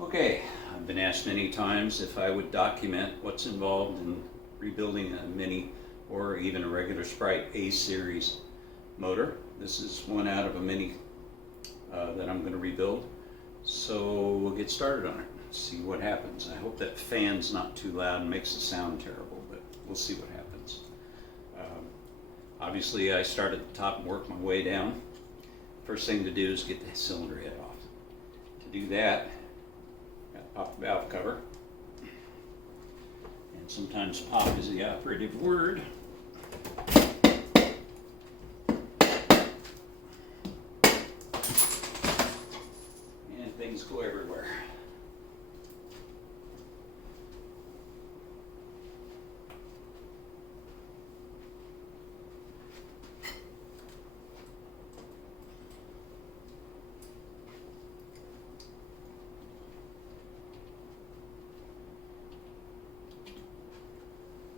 Okay, I've been asked many times if I would document what's involved in rebuilding a Mini or even a regular Sprite A series motor. This is one out of a Mini that I'm going to rebuild. So we'll get started on it, see what happens. I hope that fan's not too loud and makes the sound terrible, but we'll see what happens. Obviously I start at the top and work my way down. First thing to do is get the cylinder head off. To do that, pop the valve cover, and sometimes pop is the operative word. And things go everywhere.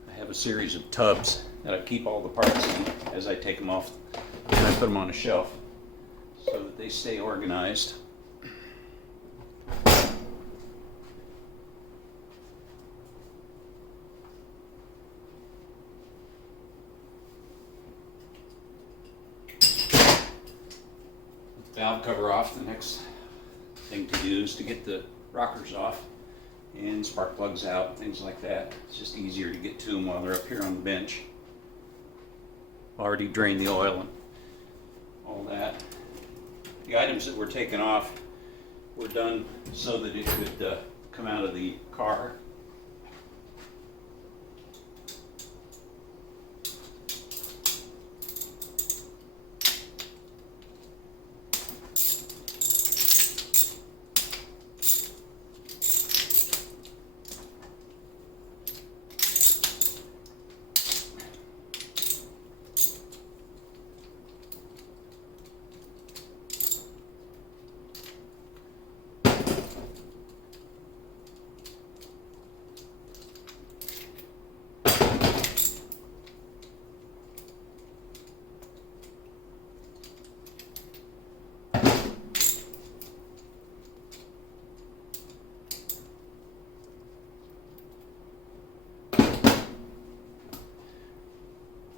I have a series of tubs that I keep all the parts in as I take them off and I put them on a shelf so that they stay organized. Valve cover off, the next thing to do is to get the rockers off and spark plugs out, things like that. It's just easier to get to them while they're up here on the bench. Already drained the oil and all that. The items that were taken off were done so that it could come out of the car.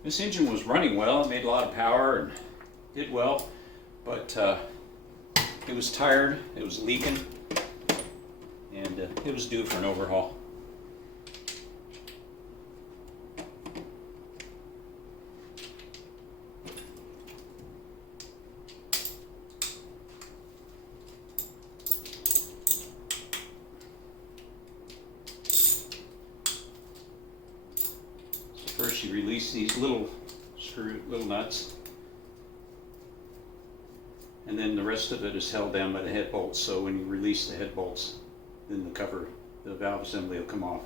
This engine was running well, it made a lot of power and did well, but it was tired, it was leaking, and it was due for an overhaul. First you release these little nuts, and then the rest of it is held down by the head bolts, so when you release the head bolts, then the valve assembly will come off.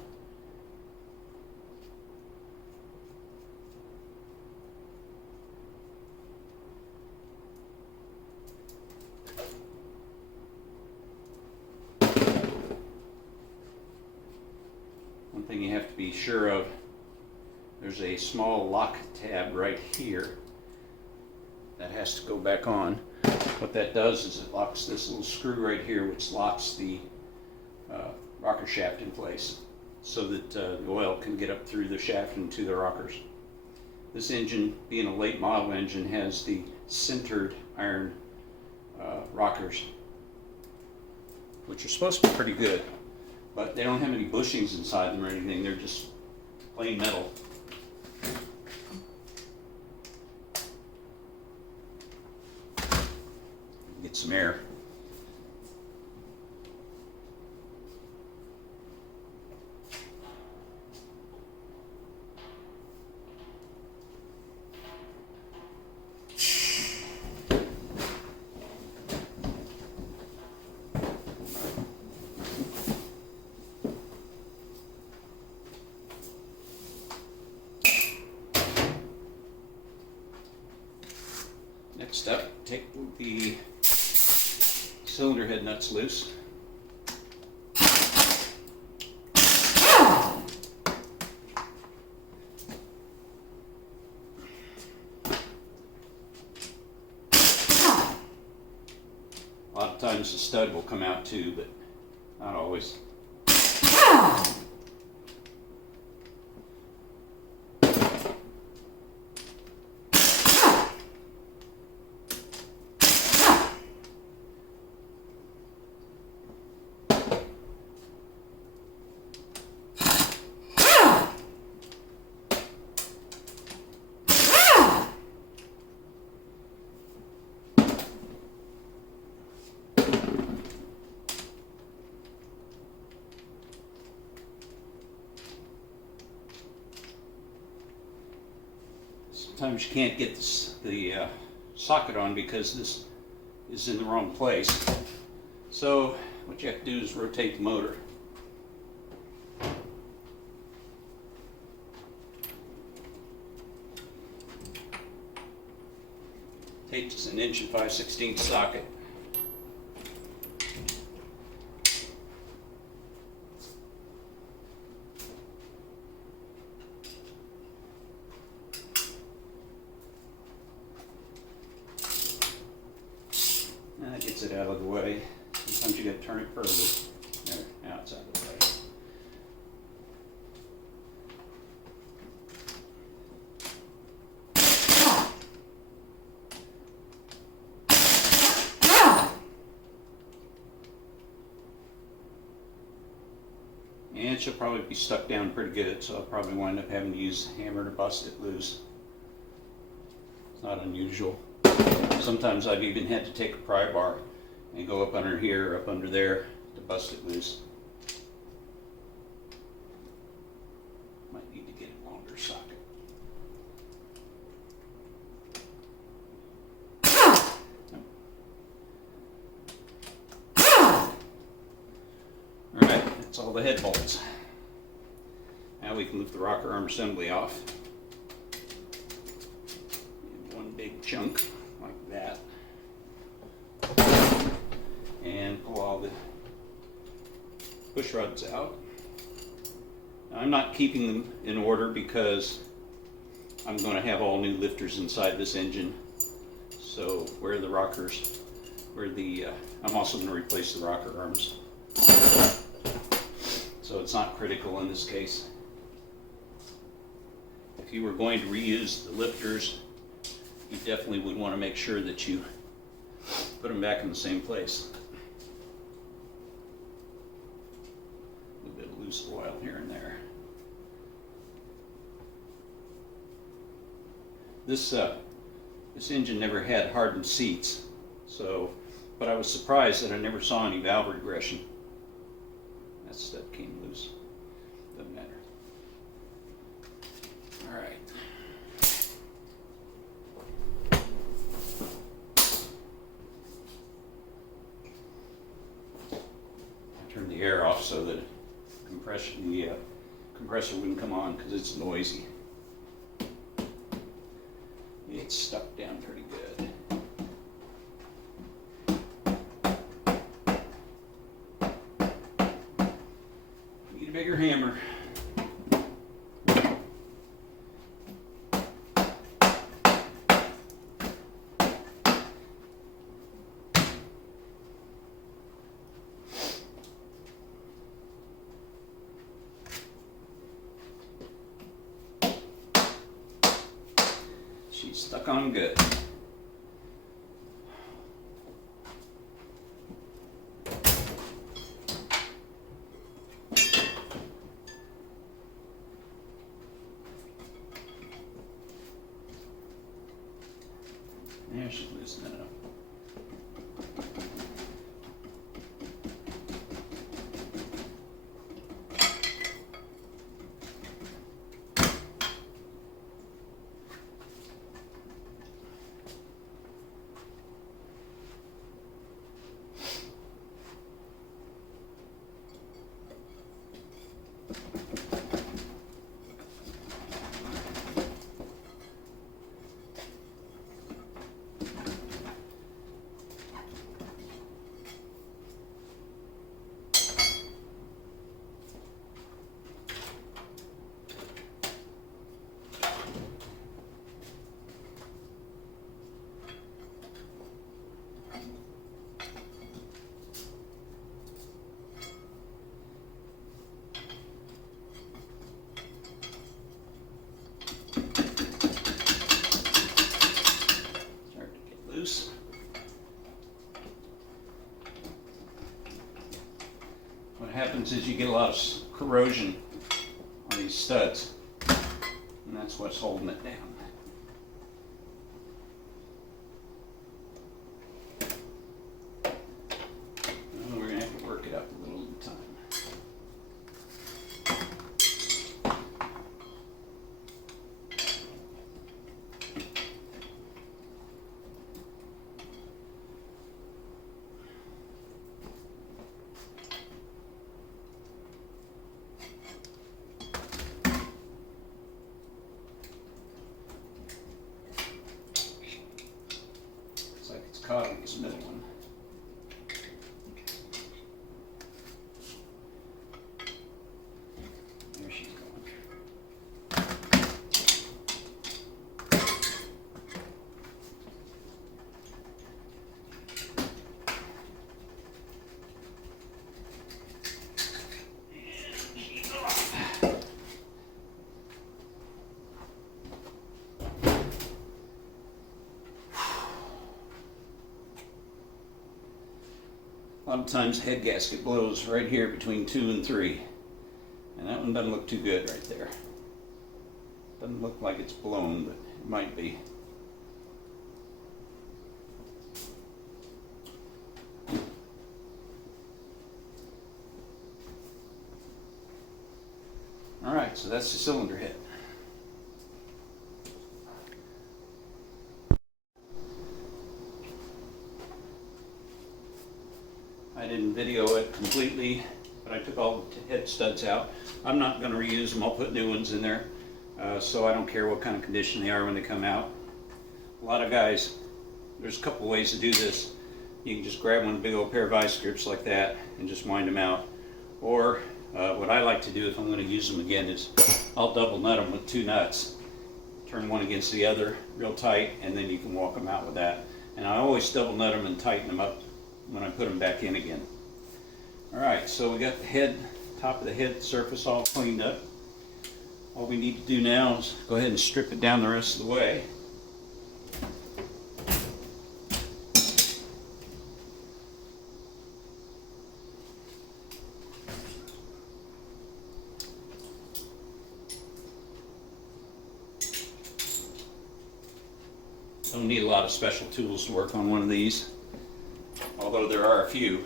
One thing you have to be sure of, there's a small lock tab right here that has to go back on. What that does is it locks this little screw right here, which locks the rocker shaft in place so that the oil can get up through the shaft into the rockers. This engine, being a late model engine, has the sintered iron rockers, which are supposed to be pretty good, but they don't have any bushings inside them or anything. They're just plain metal. Get some air. Next up, take the cylinder head nuts loose. A lot of times the stud will come out too, but Not always. Sometimes you can't get the socket on because this is in the wrong place. So what you have to do is rotate the motor. Take just an 1 5/16 socket. And that gets it out of the way. Sometimes you got to turn it further. There, now it's out of the way. And she'll probably be stuck down pretty good, so I'll probably wind up having to use a hammer to bust it loose. It's not unusual. Sometimes I've even had to take a pry bar and go up under here, up under there to bust it loose. Might need to get a longer socket. Alright, that's all the head bolts. Now we can lift the rocker arm assembly off. One big chunk like that. And pull all the push rods out. Now, I'm not keeping them in order because I'm going to have all new lifters inside this engine. So where the rockers, I'm also going to replace the rocker arms. So it's not critical in this case. If you were going to reuse the lifters, you definitely would want to make sure that you put them back in the same place. A little bit of loose oil here and there. This engine never had hardened seats, but I was surprised that I never saw any valve regression. That stuff came loose. Doesn't matter. All right. Turn the air off so that the compressor wouldn't come on because it's noisy. It's stuck down pretty good. Need a bigger hammer. She's stuck on good. There, she's loosening it up. what happens is you get a lot of corrosion on these studs, and that's what's holding it down. And we're going to have to work it up a little at a time. Caught in this middle one. There she's going. And she's off. A lot of times head gasket blows right here between 2 and 3. And that one doesn't look too good right there. Doesn't look like it's blown, but it might be. Alright, so that's the cylinder head. I didn't video it completely, but I took all the head studs out. I'm not going to reuse them. I'll put new ones in there, so I don't care what kind of condition they are when they come out. A lot of guys, there's a couple ways to do this. You can just grab one big old pair of vice grips like that and just wind them out. Or what I like to do if I'm going to use them again is I'll double nut them with 2 nuts. Turn one against the other real tight, and then you can walk them out with that. And I always double nut them and tighten them up when I put them back in again. Alright, so we got the head, top of the head surface all cleaned up. All we need to do now is go ahead and strip it down the rest of the way. Don't need a lot of special tools to work on one of these, although there are a few.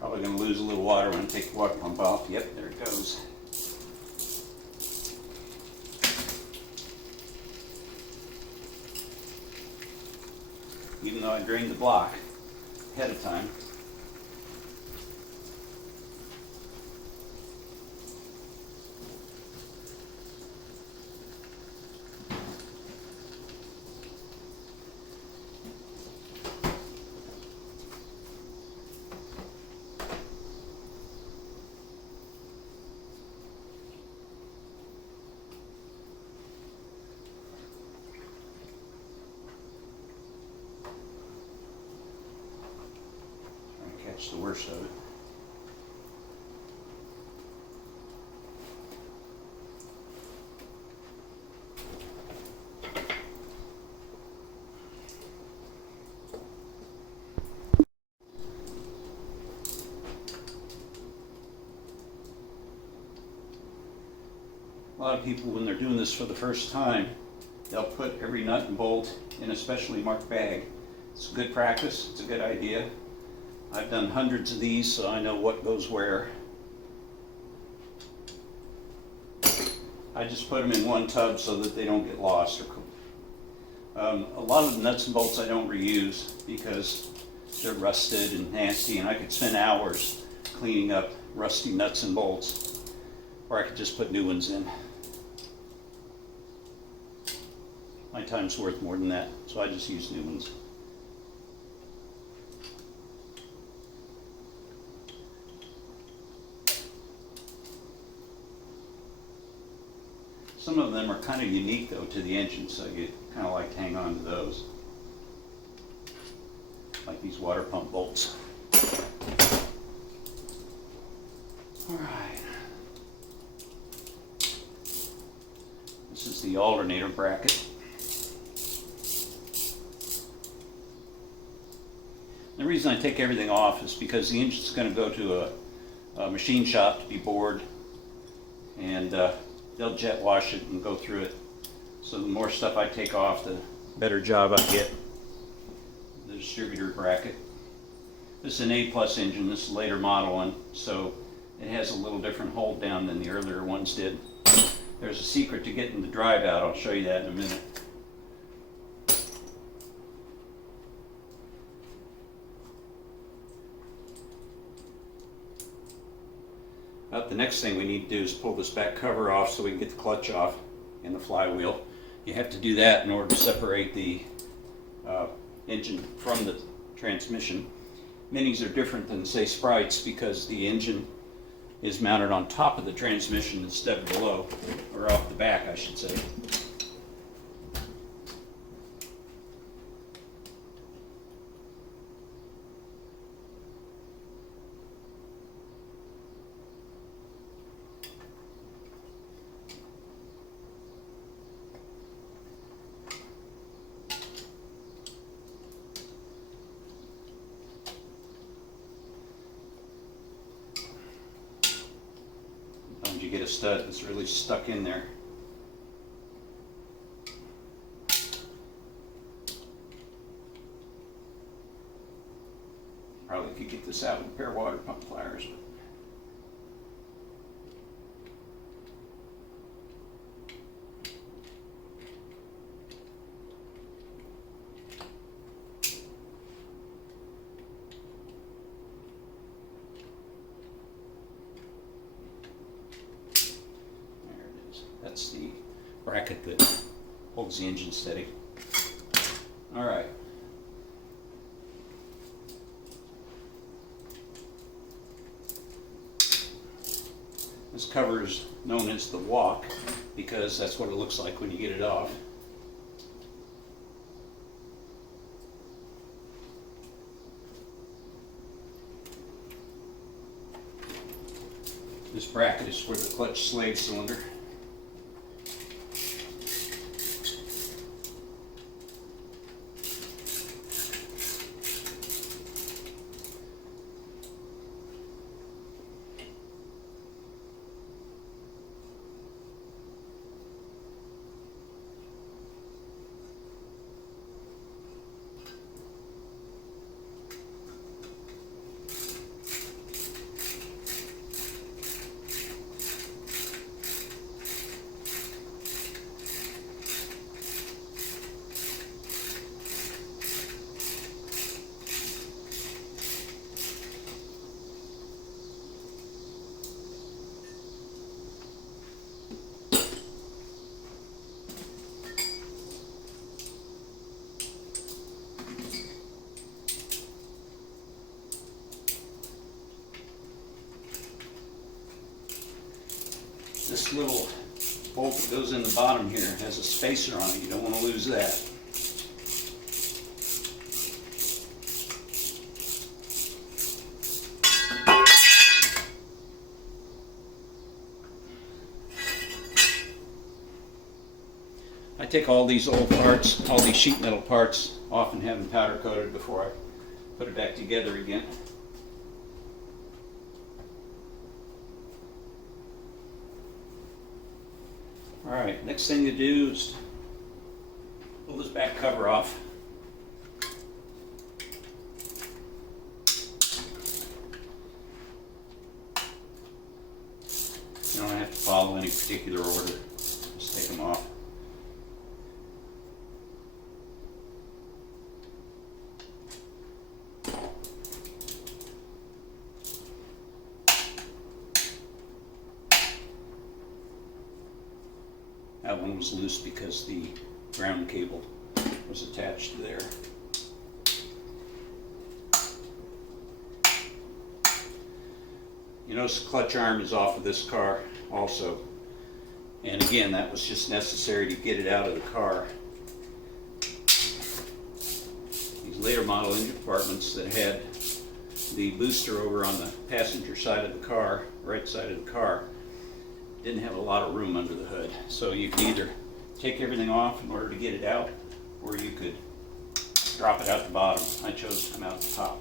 Probably going to lose a little water when I take the water pump off. Yep, there it goes. Even though I drained the block ahead of time. Catch the worst of it. A lot of people, when they're doing this for the first time, they'll put every nut and bolt in a specially marked bag. It's a good practice, it's a good idea. I've done hundreds of these, so I know what goes where. I just put them in one tub so that they don't get lost. A lot of the nuts and bolts I don't reuse because they're rusted and nasty, and I could spend hours cleaning up rusty nuts and bolts, or I could just put new ones in. My time's worth more than that, so I just use new ones. Some of them are kind of unique though to the engine, so you kind of like to hang on to those. Like these water pump bolts. All right. This is the alternator bracket. The reason I take everything off is because the engine's going to go to a machine shop to be bored, and they'll jet wash it and go through it. So the more stuff I take off, the better job I get. The distributor bracket. This is an A+ engine. This is a later model one, so it has a little different hold down than the earlier ones did. There's a secret to getting the drive out. I'll show you that in a minute. The next thing we need to do is pull this back cover off so we can get the clutch off and the flywheel. You have to do that in order to separate the engine from the transmission. Minis are different than, say, Sprites, because the engine is mounted on top of the transmission instead of below, or off the back, I should say. You get a stud that's really stuck in there. Probably could get this out with a pair of water pump pliers. That's the bracket that holds the engine steady. All right. This cover is known as the walk because that's what it looks like when you get it off. This bracket is for the clutch slave cylinder. This little bolt that goes in the bottom here has a spacer on it. You don't want to lose that. I take all these old parts, all these sheet metal parts, off and have them powder coated before I put it back together again. Alright, next thing to do is pull this back cover off. You don't have to follow any particular order, just take them off. one was loose because the ground cable was attached there. You notice the clutch arm is off of this car also. And again, that was just necessary to get it out of the car. These later model engine compartments that had the booster over on the passenger side of the car, right side of the car, didn't have a lot of room under the hood. So you could either take everything off in order to get it out, or you could drop it out the bottom. I chose to come out the top.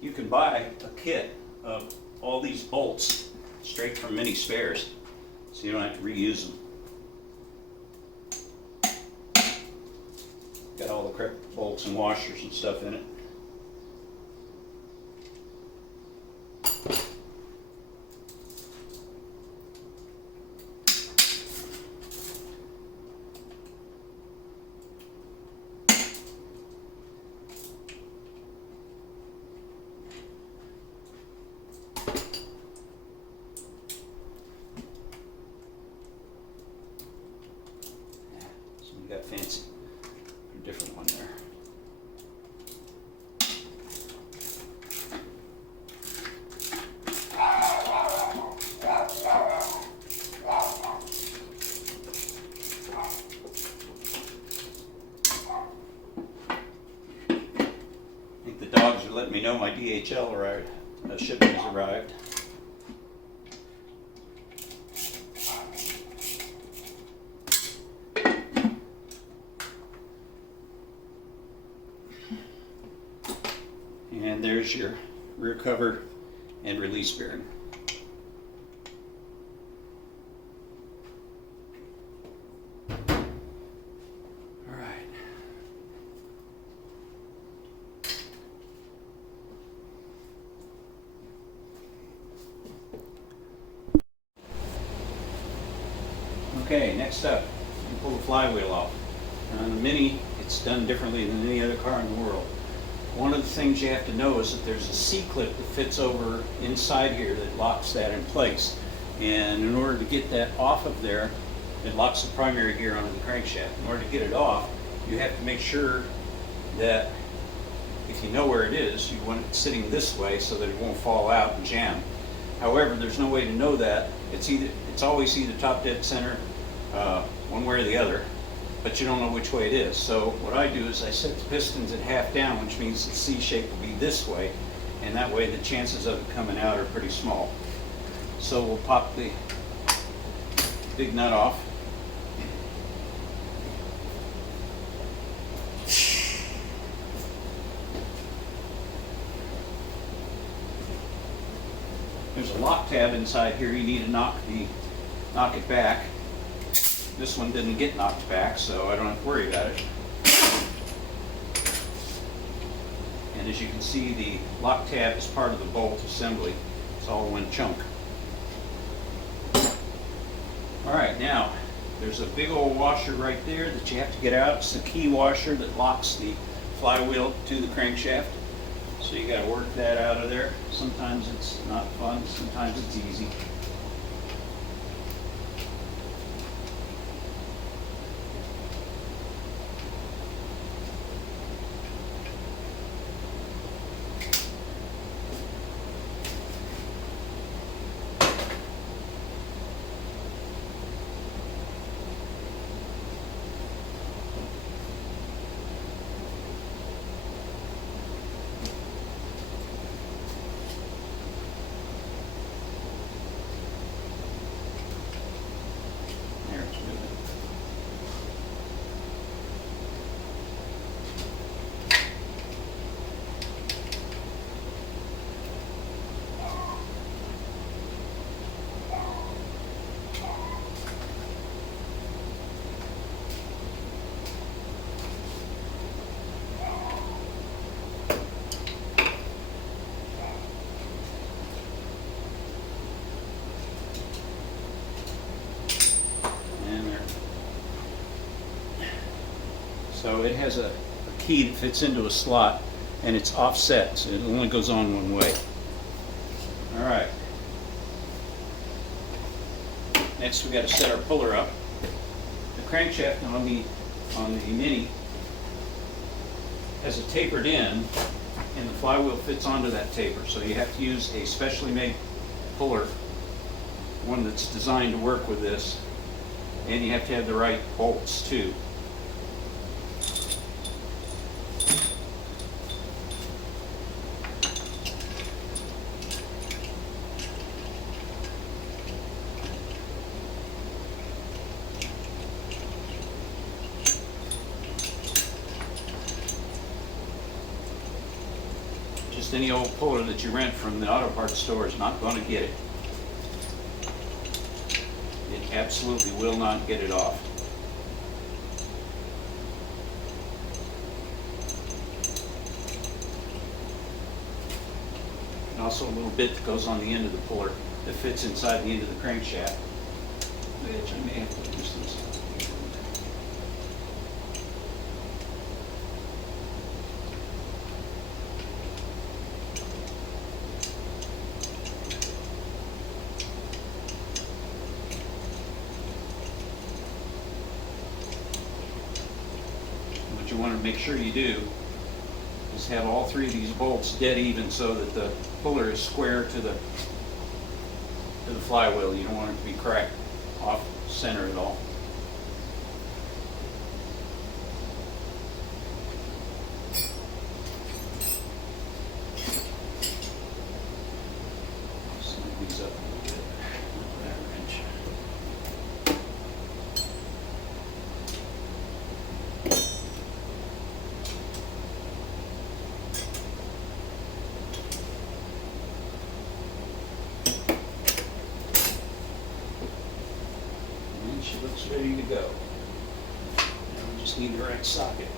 You can buy a kit of all these bolts straight from Mini Spares, so you don't have to reuse them. Got all the correct bolts and washers and stuff in it. Got fancy, a different one there. I think the dogs are letting me know my DHL arrived, shipment has arrived. And there's your rear cover and release bearing. All right. Okay, next up, you pull the flywheel off. On the Mini, it's done differently than any other car in the world. One of the things you have to know is that there's a C-clip that fits over inside here that locks that in place. And in order to get that off of there, it locks the primary gear onto the crankshaft. In order to get it off, you have to make sure that if you know where it is, you want it sitting this way so that it won't fall out and jam. However, there's no way to know that. It's always either top dead center, one way or the other, but you don't know which way it is. So what I do is I set the pistons at half down, which means the C shape will be this way, and that way the chances of it coming out are pretty small. So we'll pop the big nut off. There's a lock tab inside here. You need to knock it back. This one didn't get knocked back, so I don't have to worry about it. And as you can see, the lock tab is part of the bolt assembly. It's all one chunk. All right, now there's a big old washer right there that you have to get out. It's the key washer that locks the flywheel to the crankshaft. So you got to work that out of there. Sometimes it's not fun, sometimes it's easy. So it has a key that fits into a slot, and it's offset, so it only goes on one way. All right. Next, we got to set our puller up. The crankshaft on the Mini has a tapered end, and the flywheel fits onto that taper. So you have to use a specially made puller, one that's designed to work with this, and you have to have the right bolts too. Just any old puller that you rent from the auto parts store is not going to get it. It absolutely will not get it off. And also a little bit that goes on the end of the puller that fits inside the end of the crankshaft, which I may have to use this. What you want to make sure you do is have all three of these bolts dead even so that the puller is square to the flywheel. You don't want it to be cracked off center at all. Snug these up a little bit with that wrench. She looks ready to go. Now we just need the right socket.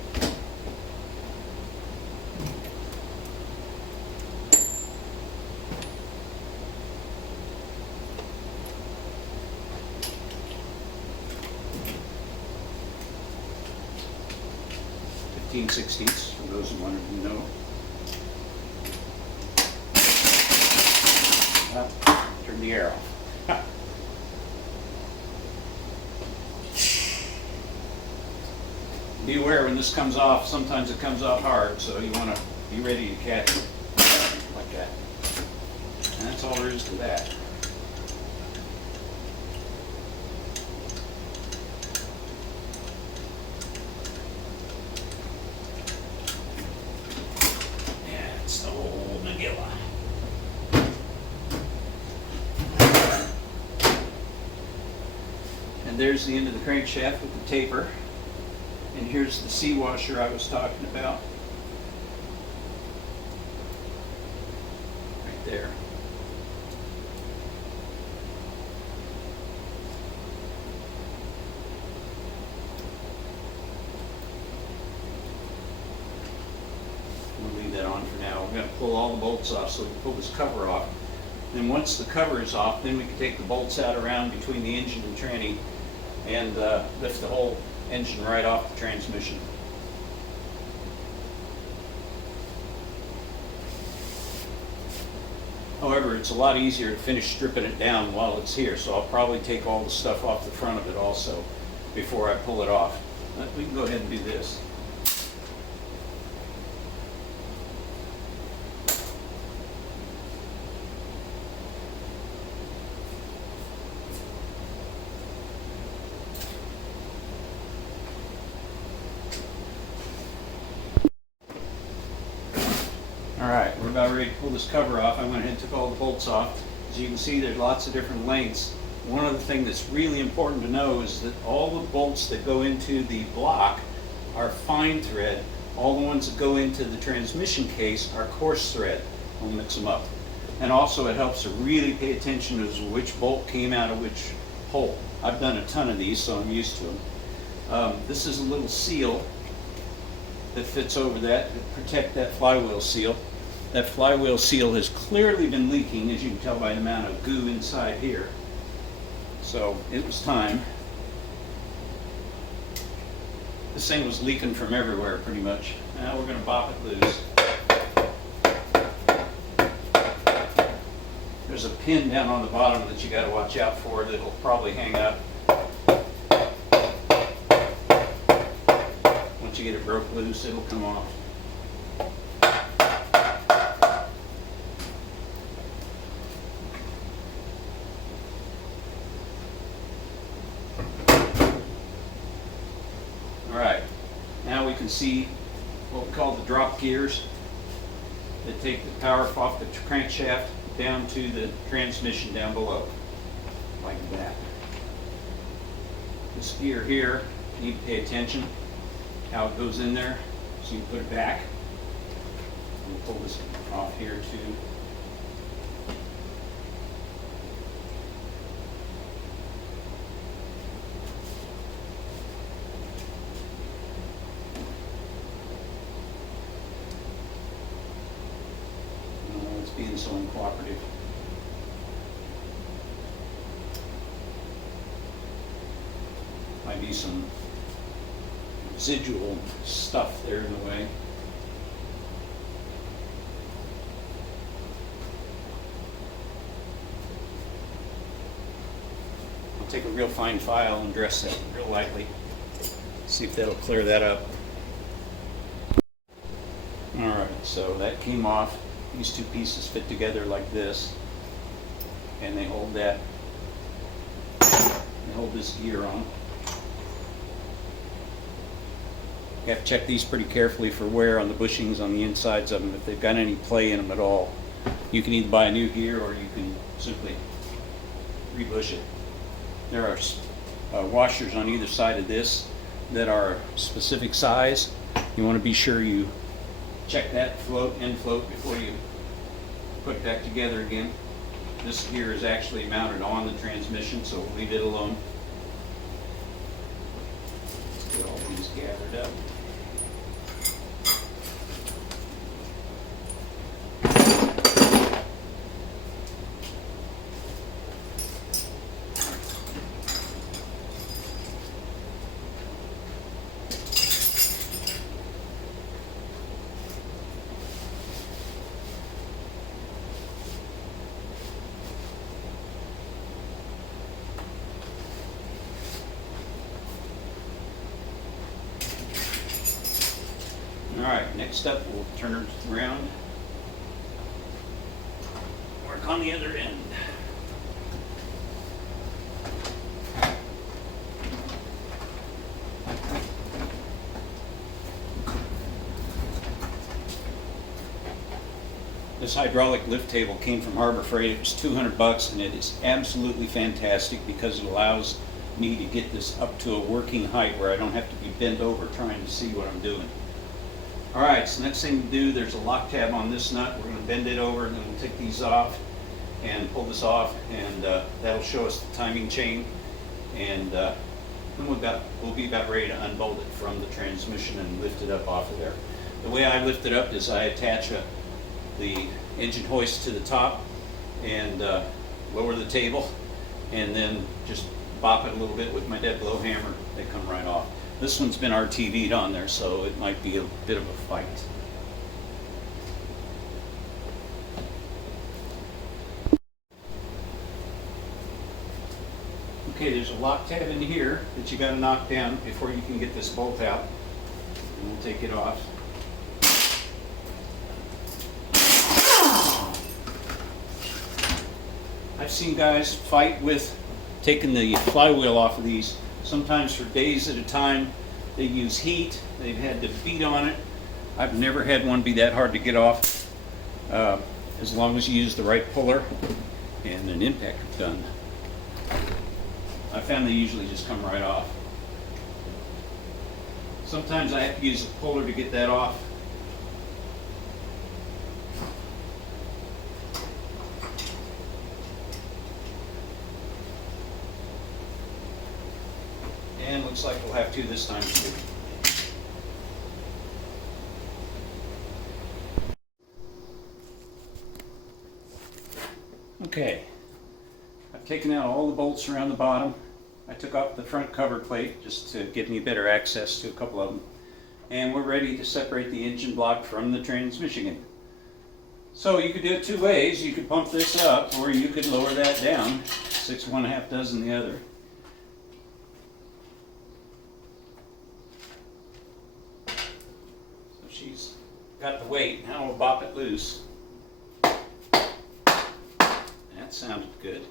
.15/16 for those who wanted to know. Turn the air off. Be aware when this comes off, sometimes it comes off hard, so you want to be ready to catch it like that. And that's all there is to that. Yeah, it's the whole Megillah. And there's the end of the crankshaft with the taper. And here's the sea washer I was talking about. Right there. We'll leave that on for now. We're going to pull all the bolts off so we can pull this cover off. Then once the cover is off, then we can take the bolts out around between the engine and tranny and lift the whole engine right off the transmission. However, it's a lot easier to finish stripping it down while it's here, so I'll probably take all the stuff off the front of it also before I pull it off. We can go ahead and do this. Alright, we're about ready to pull this cover off. I went ahead and took all the bolts off. As you can see, there's lots of different lengths. One other thing that's really important to know is that all the bolts that go into the block are fine thread. All the ones that go into the transmission case are coarse thread. We'll mix them up. And also it helps to really pay attention as to which bolt came out of which hole. I've done a ton of these, so I'm used to them. This is a little seal that fits over that to protect that flywheel seal. That flywheel seal has clearly been leaking, as you can tell by the amount of goo inside here. So it was time. This thing was leaking from everywhere pretty much. Now we're going to bop it loose. There's a pin down on the bottom that you got to watch out for that'll probably hang up. Once you get it broke loose, it'll come off. Alright, now we can see what we call the drop gears that take the power off the crankshaft down to the transmission down below, like that. This gear here, you need to pay attention how it goes in there, so you put it back. We'll pull this off here too. It's being so uncooperative. Might be some residual stuff there in the way. I'll take a real fine file and dress that real lightly. See if that'll clear that up. Alright, so that came off. These two pieces fit together like this, and they hold that. They hold this gear on. You have to check these pretty carefully for wear on the bushings on the insides of them, if they've got any play in them at all. You can either buy a new gear or you can simply rebush it. There are washers on either side of this that are a specific size. You want to be sure you check that end float before you put it back together again. This gear is actually mounted on the transmission, so we'll leave it alone. Let's get all these gathered up. Alright, next up we'll turn it around, work on the other end. This hydraulic lift table came from Harbor Freight. It was $200 and it is absolutely fantastic because it allows me to get this up to a working height where I don't have to be bent over trying to see what I'm doing. Alright, so next thing to do, there's a lock tab on this nut. We're going to bend it over and then we'll take these off and pull this off, and that'll show us the timing chain, and then we'll be about ready to unbolt it from the transmission and lift it up off of there. The way I lift it up is I attach the engine hoist to the top and lower the table, and then just bop it a little bit with my dead blow hammer. They come right off. This one's been RTV'd on there, so it might be a bit of a fight. Okay, there's a lock tab in here that you got to knock down before you can get this bolt out. And we'll take it off. I've seen guys fight with taking the flywheel off of these. Sometimes for days at a time. They use heat. They've had to beat on it. I've never had one be that hard to get off, as long as you use the right puller and an impact gun. I found they usually just come right off. Sometimes I have to use a puller to get that off. And looks like we'll have to this time too. Okay, I've taken out all the bolts around the bottom. I took off the front cover plate just to give me better access to a couple of them. And we're ready to separate the engine block from the transmission. So you could do it two ways. You could pump this up, or you could lower that down. 6 1/2 dozen the other. So she's got the weight. Now we'll bop it loose. That sounded good.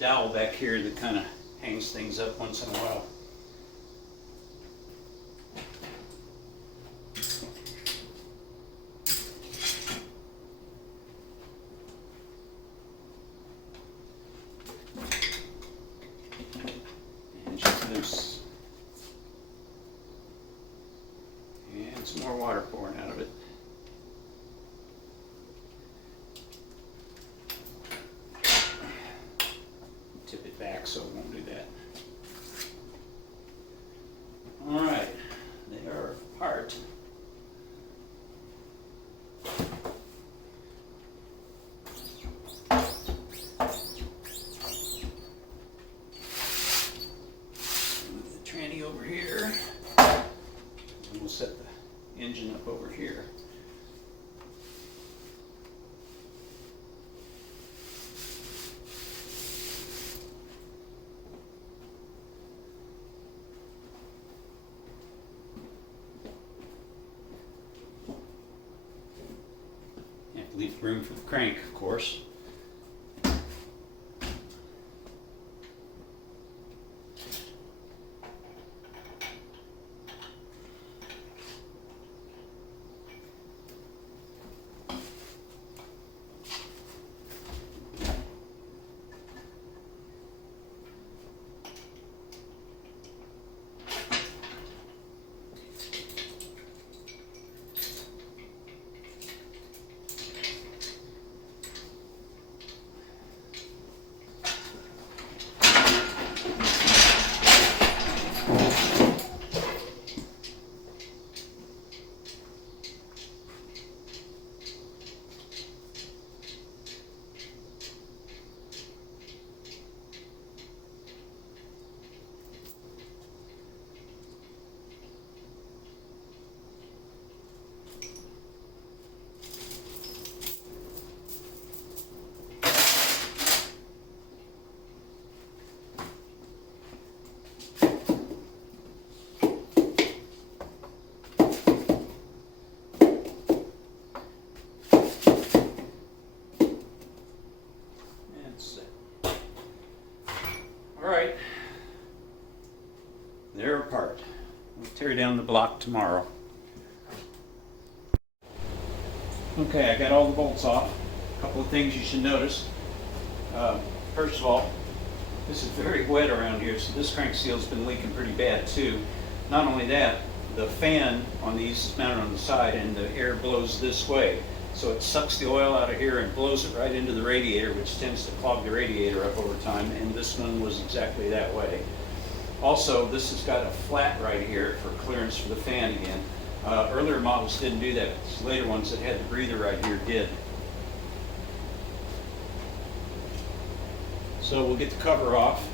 Dowel back here that kind of hangs things up once in a while. And just loose. And some more water pouring out of it. Tip it back so it won't do that. All right, they are apart. Move the tranny over here, and we'll set the engine up over here. Leave room for the crank, of course. Alright, they're apart. We'll tear down the block tomorrow. Okay, I got all the bolts off. A couple of things you should notice. First of all, this is very wet around here, so this crank seal's been leaking pretty bad too. Not only that, the fan on these is mounted on the side and the air blows this way. So it sucks the oil out of here and blows it right into the radiator, which tends to clog the radiator up over time, and this one was exactly that way. Also, this has got a flat right here for clearance for the fan again. Earlier models didn't do that, but these later ones that had the breather right here did. So we'll get the cover off.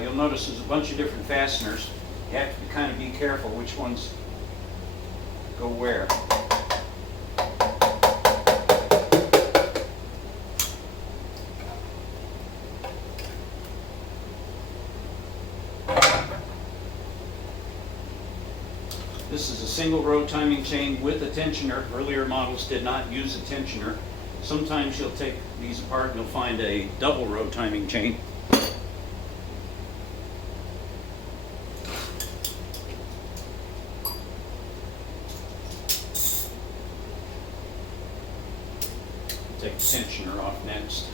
You'll notice there's a bunch of different fasteners. You have to kind of be careful which ones go where. This is a single row timing chain with a tensioner. Earlier models did not use a tensioner. Sometimes you'll take these apart and you'll find a double row timing chain. take the tensioner off next.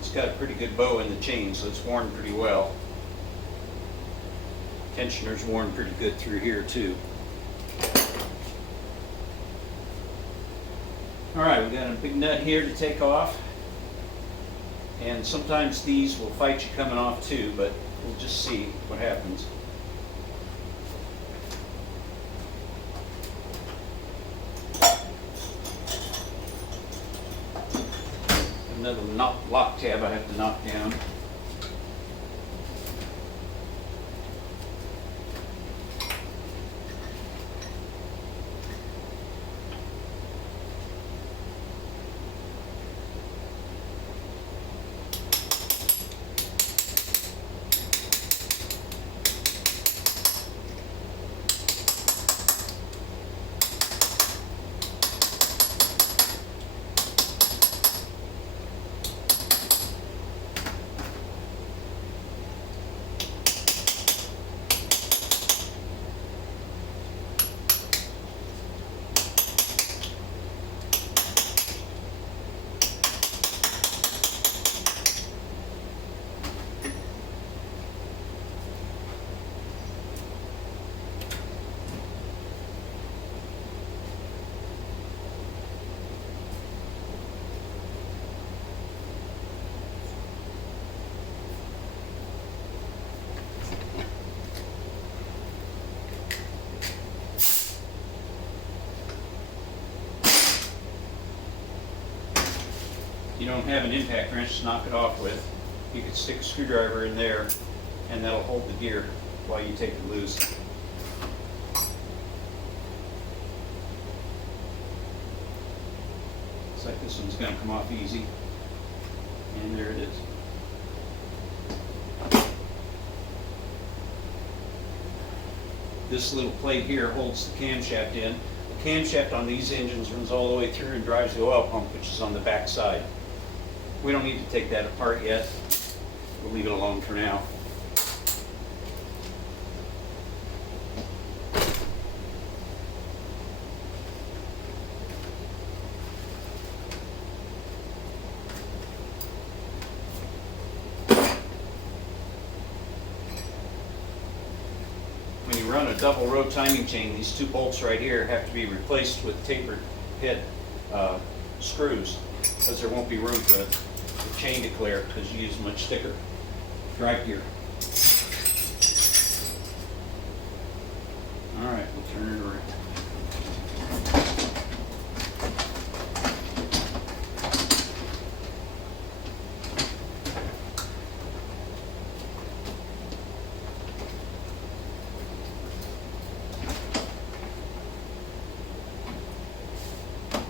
It's got a pretty good bow in the chain, so it's worn pretty well. Tensioner's worn pretty good through here too. Alright, we've got a big nut here to take off. And sometimes these will fight you coming off too, but we'll just see what happens. Another lock tab I have to knock down. You don't have an impact wrench to knock it off with, you could stick a screwdriver in there and that'll hold the gear while you take it loose. Looks like this one's going to come off easy. And there it is. This little plate here holds the camshaft in. The camshaft on these engines runs all the way through and drives the oil pump, which is on the back side. We don't need to take that apart yet. We'll leave it alone for now. When you run a double row timing chain, these two bolts right here have to be replaced with tapered head screws, because there won't be room for the chain to clear because you use much thicker drive gear. All right, we'll turn it around.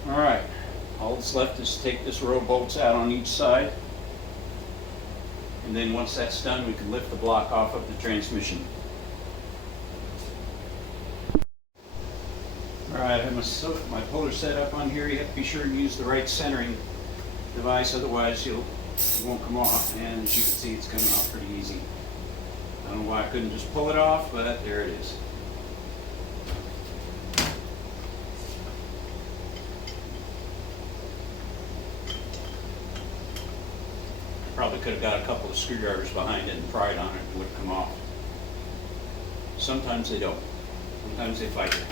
All right. All that's left is to take this row of bolts out on each side. And then once that's done, we can lift the block off of the transmission. All right, I have my puller set up on here. You have to be sure to use the right centering device, otherwise it won't come off. And as you can see, it's coming off pretty easy. I don't know why I couldn't just pull it off, but there it is. Probably could have got a couple of screwdrivers behind it and pried on it, it would have come off. Sometimes they don't. Sometimes they fight it.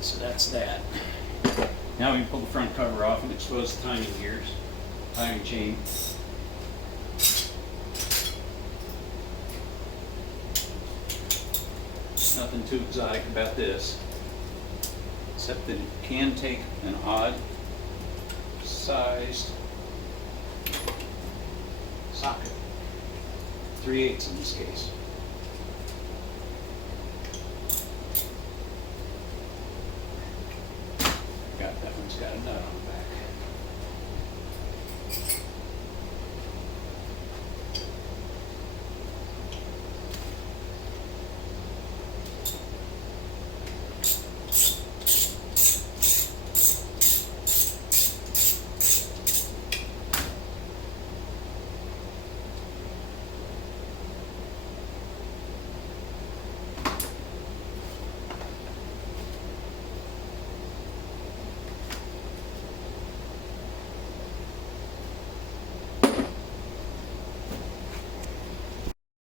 So that's that. Now we can pull the front cover off and expose the timing gears, timing chain. Nothing too exotic about this, except that it can take an odd sized socket, 3/8 in this case. That one's got a nut on it.